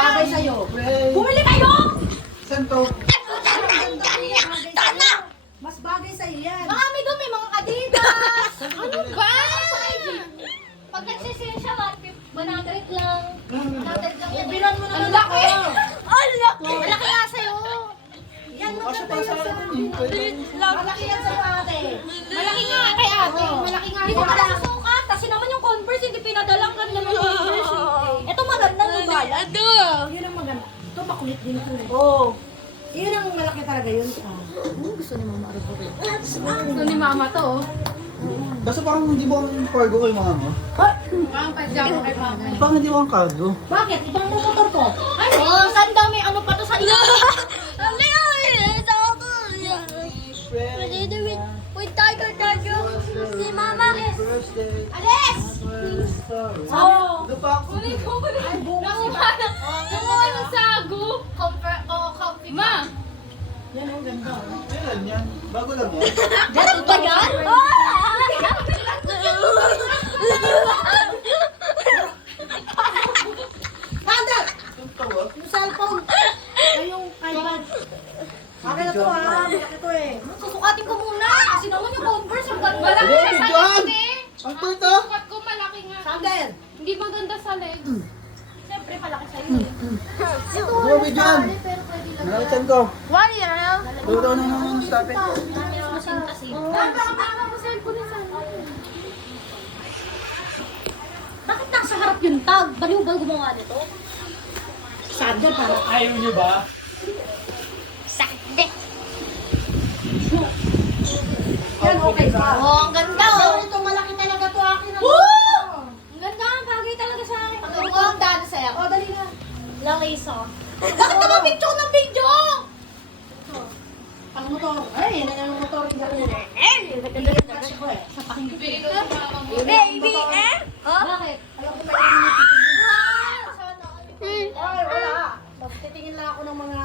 bagay sa'yo. Bumili kayo! Saan to? Mas bagay sa'yo yan. Marami doon, may mga Adidas. Ano ba? Pag nagsisale siya, 100 lang. 100 lang yan. Bilan mo naman Ang laki! ako. Ang laki! Malaki nga sa'yo. Yan, Kasi maganda pa sa yan sa akin eh. Malaki yan sa'yo, ate. Malaki nga kay ate. Malaki nga. Hindi ko pala susukat. Kasi naman yung Converse, hindi pinadalang ganda ng Converse. Ito maganda ng balat. Yun ang maganda. Ito makulit din ito. Oo. Yun ang malaki talaga yun. Gusto ni mama to. Kasi parang hindi mo ang cargo kay mga mo. Ang pajama kay mama. Parang hindi mo ang cargo. Bakit? Ito ang motor ko. Ay, oh, saan dami? Ano pa to sa ilalim? With Tiger Tiger. Si mama. Alis! Oo. Kunin ko. Nakuha ng sago. Comfy. Ma! Yan ang ganda. Kailan yan? Bago lang yan. Ganun ba yan? Father! Ang tawa. Yung cellphone. Ay, yung iPad. Akin na to ha. Malaki to eh. Susukatin ko muna. Kasi naman yung Converse, ang ganda. Malaki sa videoan! Ang puto! Sukat ko malaki nga. Sander! Hindi maganda sa leg. Siyempre, malaki sa'yo eh. Buwa videoan! Pero pwede lang. Nalakitan ko. 1 year na. Turo na naman sa akin. Bakit nasa harap yung tag? Baliw ba gumawa nito? Sander para. Ayaw niyo ba? Sakit! Yan okay ba? Oh, ang ganda oh! Ito malaki talaga to akin. Woo! Ang ganda, bagay talaga sa akin. Pag ang daan sa'yo. O, dali na. Lang isa. Bakit nakapicture ng video? Ang motor. Ay, yan ang motor. Eh, Kasi ko eh. sa pakinggan.